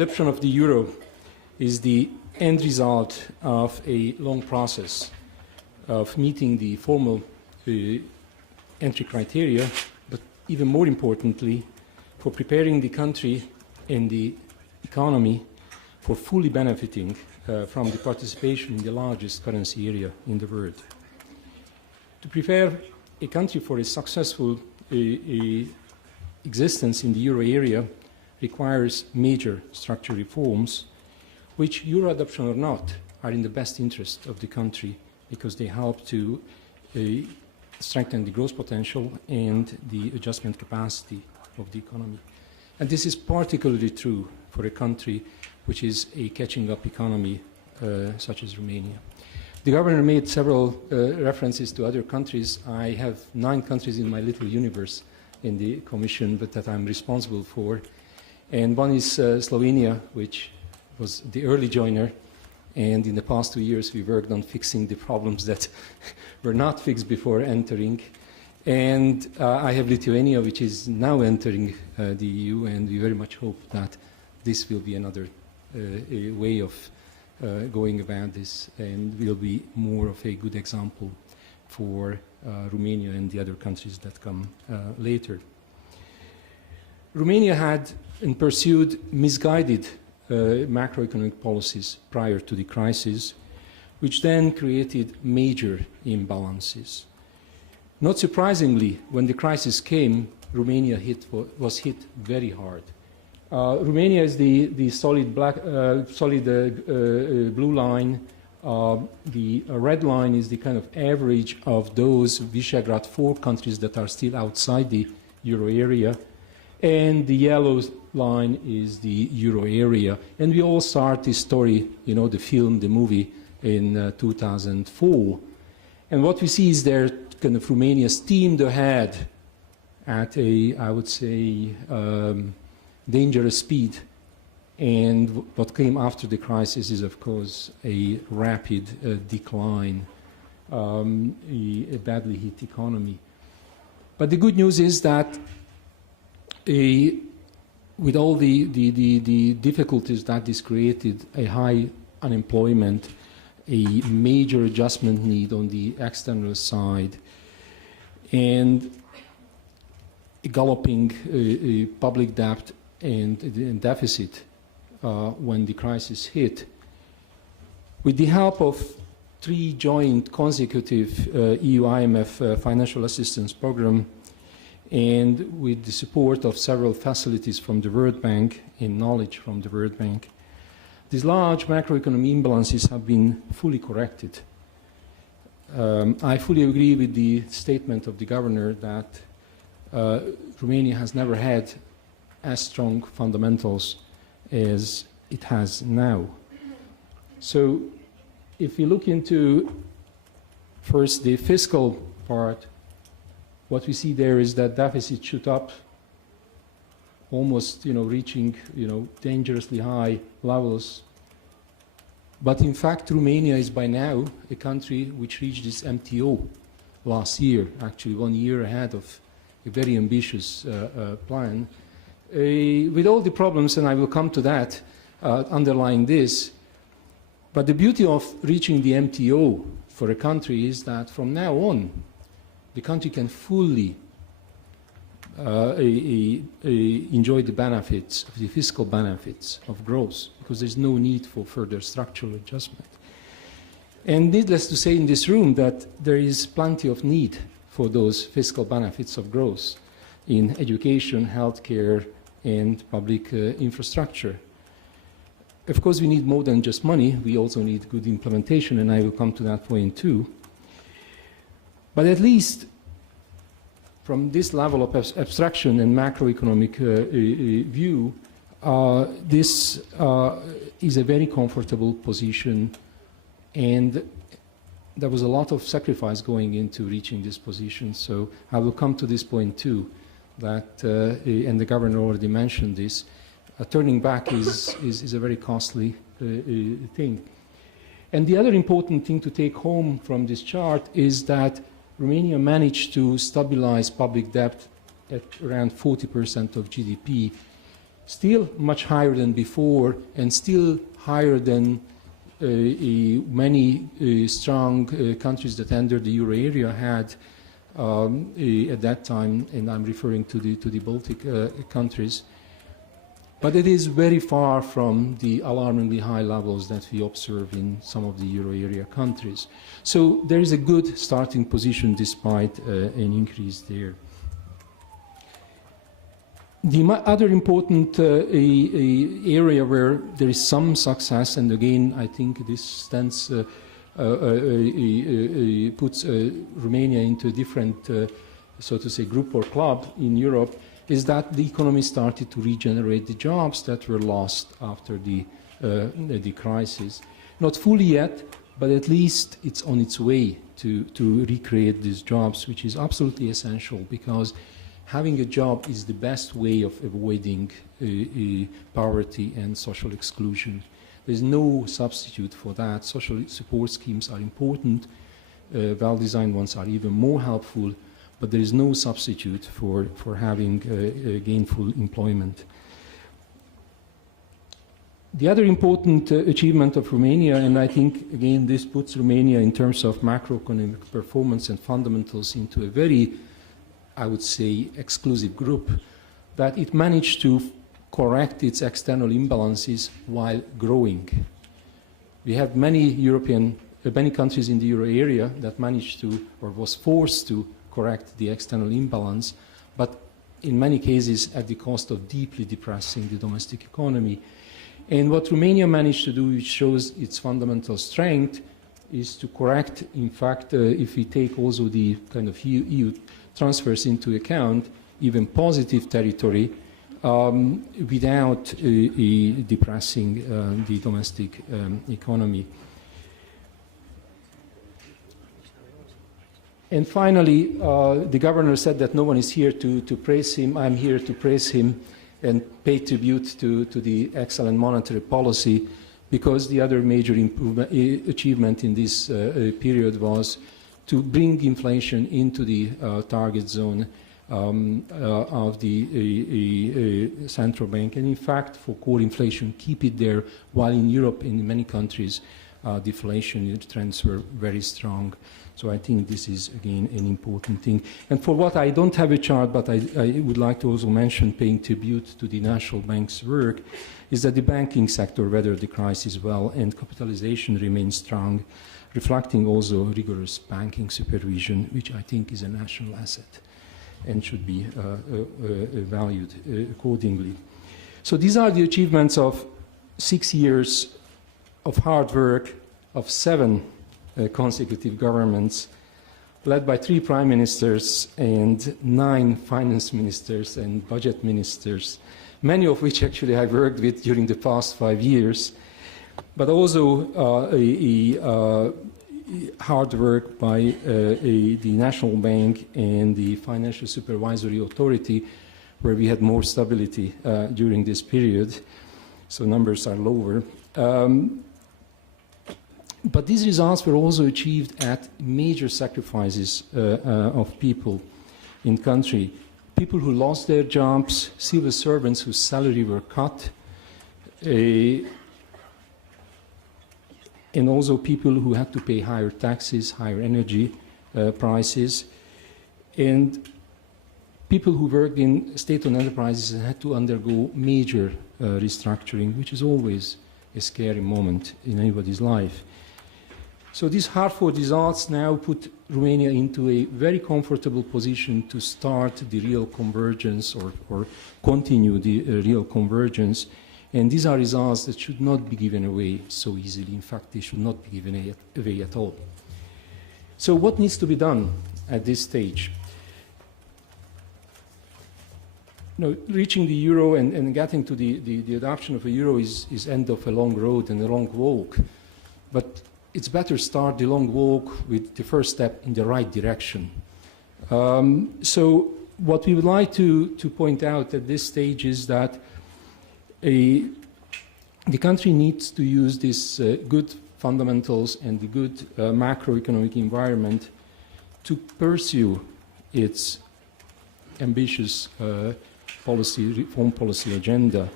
adoption of the euro is the end result of a long process of meeting the formal entry criteria, but even more importantly, for preparing the country and the economy for fully benefiting from the participation in the largest currency area in the world. To prepare a country for a successful existence in the euro area requires major structural reforms, which, euro adoption or not, are in the best interest of the country because they help to strengthen the growth potential and the adjustment capacity of the economy. And this is particularly true for a country which is a catching-up economy such as Romania. The governor made several references to other countries. I have 9 countries in my little universe in the Commission, but that I'm responsible for. And one is Slovenia, which was the early joiner. And in the past 2 years, we worked on fixing the problems that were not fixed before entering. And I have Lithuania, which is now entering the EU, and we very much hope that this will be another way of going about this and will be more of a good example for Romania and the other countries that come later. Romania had and pursued misguided macroeconomic policies prior to the crisis, which then created major imbalances. Not surprisingly, when the crisis came, Romania was hit very hard. Romania is the solid blue line. The red line is the kind of average of those Visegrad 4 countries that are still outside the euro area. And the yellow line is the euro area. And we all start this story, you know, the film, the movie in 2004. And what we see is there kind of Romania steamed ahead at a, I would say, dangerous speed. And what came after the crisis is, of course, a rapid decline, a badly hit economy. But the good news is that with all the difficulties that this created, a high unemployment, a major adjustment need on the external side, and a galloping public debt and deficit when the crisis hit. With the help of 3 joint consecutive EU-IMF financial assistance programs, and with the support of several facilities from the World Bank and knowledge from the World Bank, these large macroeconomic imbalances have been fully corrected. I fully agree with the statement of the governor that Romania has never had as strong fundamentals as it has now. So if we look into first the fiscal part, what we see there is that deficit shoot up, almost, reaching, dangerously high levels. But in fact, Romania is by now a country which reached its MTO last year, actually 1 year ahead of a very ambitious plan. With all the problems, and I will come to that, underlying this, but the beauty of reaching the MTO for a country is that from now on, the country can fully enjoy the benefits, of the fiscal benefits of growth, because there's no need for further structural adjustment. And needless to say in this room that there is plenty of need for those fiscal benefits of growth in education, healthcare, and public infrastructure. Of course, we need more than just money. We also need good implementation, and I will come to that point too. But at least from this level of abstraction and macroeconomic view, this is a very comfortable position, and there was a lot of sacrifice going into reaching this position. So I will come to this point too, that, and the governor already mentioned this, turning back is a very costly thing. And the other important thing to take home from this chart is that Romania managed to stabilize public debt at around 40% of GDP still much higher than before and still higher than many strong countries that entered the euro area had at that time, and I'm referring to the Baltic countries. But it is very far from the alarmingly high levels that we observe in some of the euro area countries. So there is a good starting position despite an increase there. The other important area where there is some success, and again I think this stands puts Romania into a different, so to say, group or club in Europe, is that the economy started to regenerate the jobs that were lost after the crisis. Not fully yet, but at least it's on its way to recreate these jobs, which is absolutely essential, because having a job is the best way of avoiding poverty and social exclusion. There's no substitute for that. Social support schemes are important. Well-designed ones are even more helpful, but there is no substitute for having gainful employment. The other important achievement of Romania, and I think, again, this puts Romania in terms of macroeconomic performance and fundamentals into a very, I would say, exclusive group, that it managed to correct its external imbalances while growing. We have many countries in the euro area that managed to, or was forced to, correct the external imbalance, but in many cases at the cost of deeply depressing the domestic economy. And what Romania managed to do, which shows its fundamental strength, is to correct, in fact, if we take also the kind of EU transfers into account, even positive territory, without depressing the domestic economy. And finally, the governor said that no one is here to praise him. I'm here to praise him and pay tribute to the excellent monetary policy, because the other major achievement in this period was to bring inflation into the target zone of the central bank, and in fact for core inflation keep it there, while in Europe in many countries deflation trends were very strong. So I think this is again an important thing. And for what I don't have a chart, but I would like to also mention, paying tribute to the National Bank's work, is that the banking sector weathered the crisis well and capitalization remains strong, reflecting also rigorous banking supervision, which I think is a national asset and should be valued accordingly. So these are the achievements of 6 years of hard work, of 7 consecutive governments, led by 3 prime ministers and 9 finance ministers and budget ministers, many of which actually I've worked with during the past 5 years, but also hard work by the National Bank and the Financial Supervisory Authority, where we had more stability during this period, so numbers are lower. But these results were also achieved at major sacrifices of people in country. People who lost their jobs, civil servants whose salary were cut, and also people who had to pay higher taxes, higher energy prices, and people who worked in state-owned enterprises and had to undergo major restructuring, which is always a scary moment in anybody's life. So these hard-fought results now put Romania into a very comfortable position to start the real convergence or continue the real convergence. And these are results that should not be given away so easily. In fact, they should not be given away at all. So what needs to be done at this stage? Now, reaching the euro and getting to the adoption of a euro is end of a long road and a long walk. But it's better start the long walk with the first step in the right direction. So what we would like to point out at this stage is that the country needs to use these good fundamentals and the good macroeconomic environment to pursue its ambitious reform policy agenda.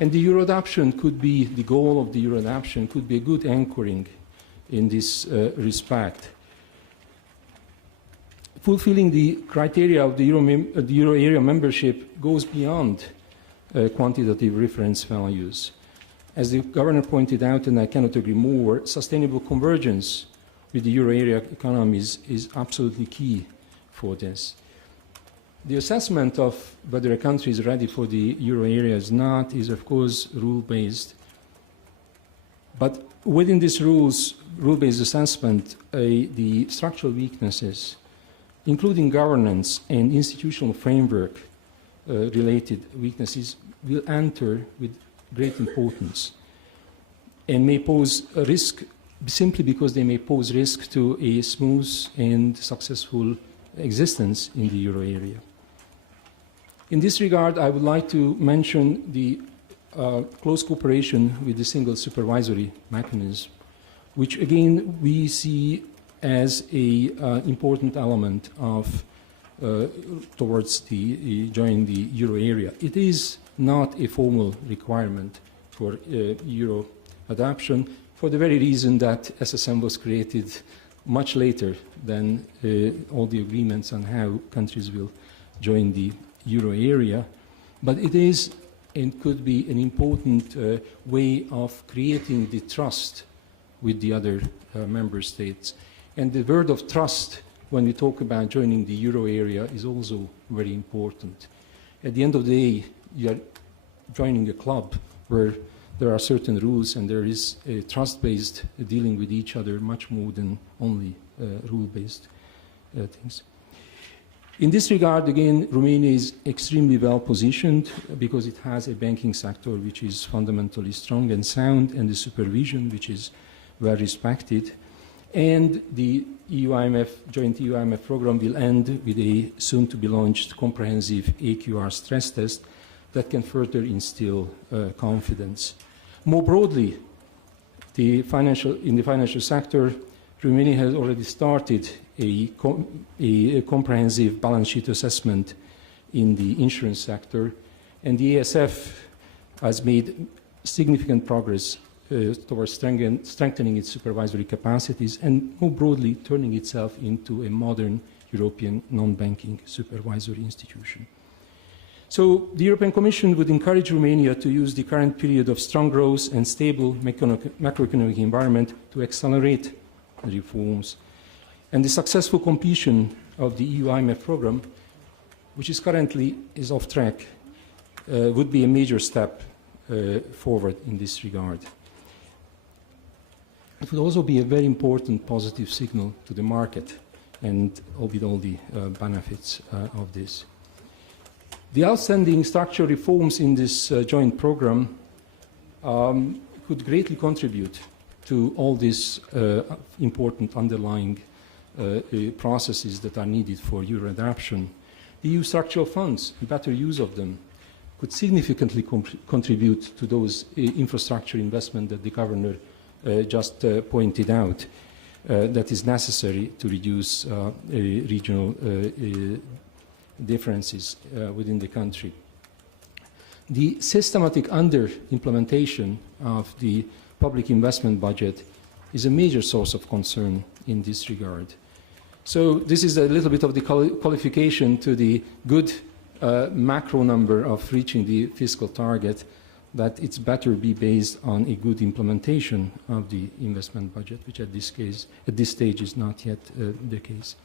And the euro adoption could be, the goal of the euro adoption could be a good anchoring in this respect. Fulfilling the criteria of the euro area membership goes beyond quantitative reference values. As the governor pointed out, and I cannot agree more, sustainable convergence with the euro area economies is absolutely key for this. The assessment of whether a country is ready for the euro area is not is, of course, rule-based. But within this rule-based assessment, the structural weaknesses, including governance and institutional framework related weaknesses, will enter with great importance and may pose a risk simply because they may pose risk to a smooth and successful existence in the euro area. In this regard, I would like to mention the close cooperation with the single supervisory mechanism, which again we see as an important element of towards the joining the euro area. It is not a formal requirement for euro adoption for the very reason that SSM was created much later than all the agreements on how countries will join the euro area, but it is and could be an important way of creating the trust with the other member states. And the word of trust when we talk about joining the euro area is also very important. At the end of the day, you are joining a club where there are certain rules and there is a trust-based dealing with each other much more than only rule-based things. In this regard, again, Romania is extremely well positioned because it has a banking sector which is fundamentally strong and sound, and the supervision which is well respected. And the EU-IMF, joint EU-IMF program will end with a soon-to-be-launched comprehensive AQR stress test that can further instill confidence. More broadly, in the financial sector, Romania has already started a comprehensive balance sheet assessment in the insurance sector, and the ESF has made significant progress towards strengthening its supervisory capacities and more broadly turning itself into a modern European non-banking supervisory institution. So the European Commission would encourage Romania to use the current period of strong growth and stable macroeconomic environment to accelerate the reforms. And the successful completion of the EU-IMF program, which is currently off track, would be a major step forward in this regard. It would also be a very important positive signal to the market and with all the benefits of this. The outstanding structural reforms in this joint program could greatly contribute to all these important underlying processes that are needed for euro adoption. The EU structural funds, better use of them, could significantly contribute to those infrastructure investment that the governor just pointed out that is necessary to reduce regional differences within the country. The systematic under-implementation of the public investment budget is a major source of concern in this regard. So this is a little bit of the qualification to the good macro number of reaching the fiscal target, that it's better be based on a good implementation of the investment budget, which at this stage is not yet the case.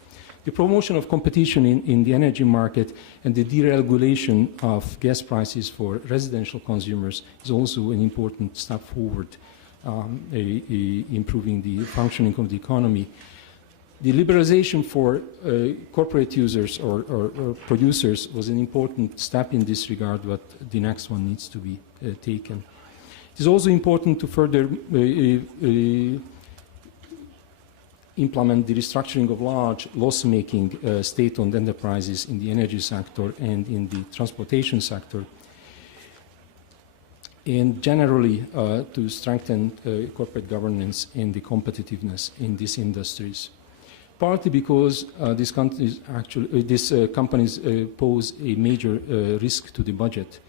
The promotion of competition in the energy market and the deregulation of gas prices for residential consumers is also an important step forward, improving the functioning of the economy. The liberalization for corporate users or producers was an important step in this regard, but the next one needs to be taken. It is also important to further implement the restructuring of large loss-making state-owned enterprises in the energy sector and in the transportation sector, and generally to strengthen corporate governance and the competitiveness in these industries. partly because these companies pose a major risk to the budget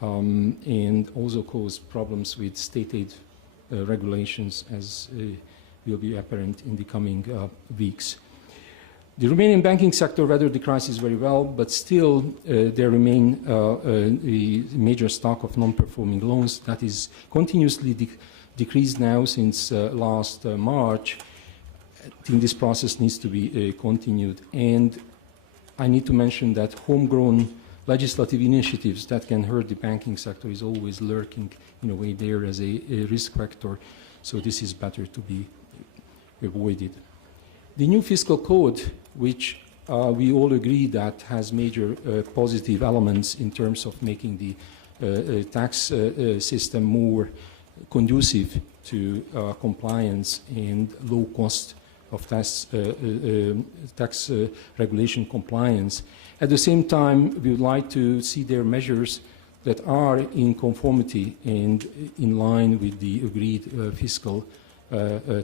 and also cause problems with state aid regulations, as will be apparent in the coming weeks. The Romanian banking sector weathered the crisis very well, but still there remain a major stock of non-performing loans that is continuously decreased now since last March. I think this process needs to be continued. And I need to mention that homegrown legislative initiatives that can hurt the banking sector is always lurking in a way there as a risk factor. So this is better to be avoided. The new fiscal code, which we all agree that has major positive elements in terms of making the tax system more conducive to compliance and low cost of tax regulation compliance. At the same time, we would like to see their measures that are in conformity and in line with the agreed fiscal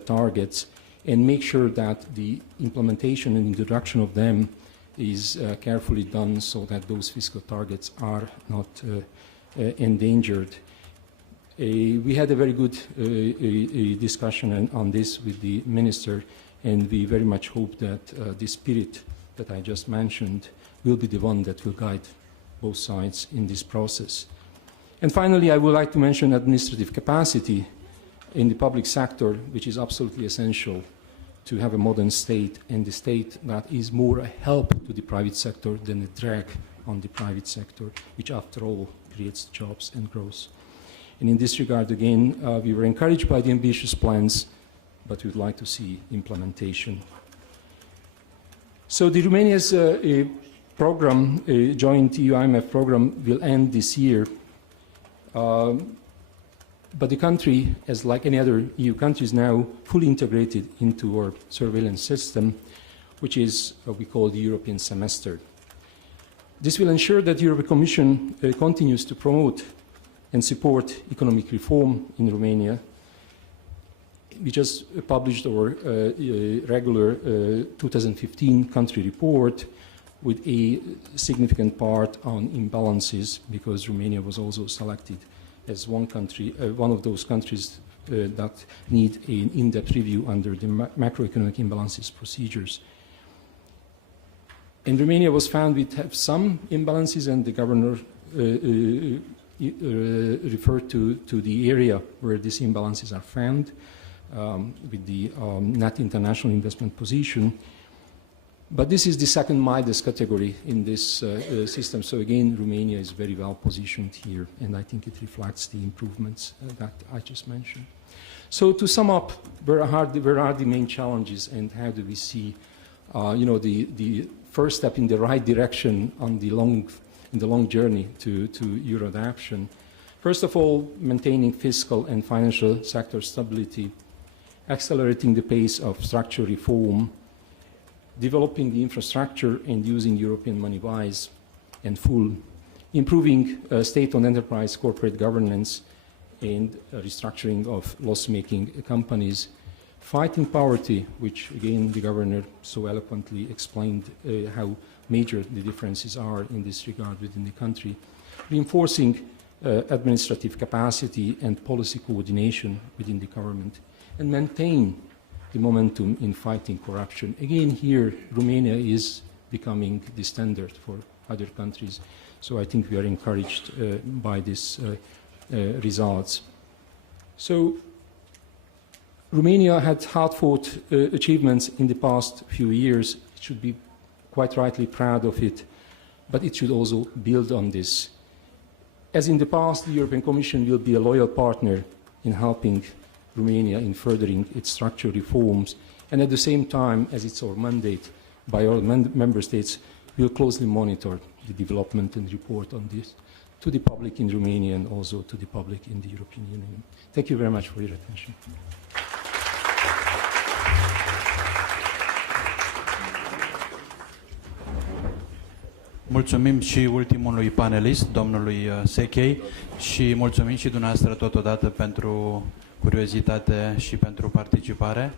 targets, and make sure that the implementation and introduction of them is carefully done so that those fiscal targets are not endangered. We had a very good discussion on this with the minister, and we very much hope that the spirit that I just mentioned will be the one that will guide both sides in this process. And finally, I would like to mention administrative capacity in the public sector, which is absolutely essential to have a modern state, and the state that is more a help to the private sector than a drag on the private sector, which after all creates jobs and growth. And in this regard, again, we were encouraged by the ambitious plans, but we'd like to see implementation. So the Romania's program, a joint EU-IMF program, will end this year. But the country, as like any other EU country, is now fully integrated into our surveillance system, which is what we call the European semester. This will ensure that the European Commission continues to promote and support economic reform in Romania. We just published our regular 2015 country report with a significant part on imbalances, because Romania was also selected as one country, one of those countries that need an in-depth review under the macroeconomic imbalances procedures. And Romania was found to have some imbalances, and the governor referred to the area where these imbalances are found with the net international investment position. But this is the second mildest category in this system. So again, Romania is very well positioned here, and I think it reflects the improvements that I just mentioned. So to sum up, where are the main challenges, and how do we see, the first step in the right direction on the long journey to euro adoption? First of all, maintaining fiscal and financial sector stability, accelerating the pace of structural reform, developing the infrastructure and using European money wise and full, improving state-owned enterprise corporate governance and restructuring of loss-making companies, fighting poverty, which again the governor so eloquently explained how major the differences are in this regard within the country, reinforcing administrative capacity and policy coordination within the government, and maintain the momentum in fighting corruption. Again, here, Romania is becoming the standard for other countries. So I think we are encouraged by these results. So Romania had hard-fought achievements in the past few years. It should be quite rightly proud of it, but it should also build on this. As in the past, the European Commission will be a loyal partner in helping Romania in furthering its structural reforms, and at the same time, as it's our mandate by all member states, we'll closely monitor the development and report on this to the public in Romania and also to the public in the European Union. Thank you very much for your attention. Mulțumim și ultimului panelist, domnului Szekely, și mulțumim și dumneavoastră totodată pentru curiozitate și pentru participare.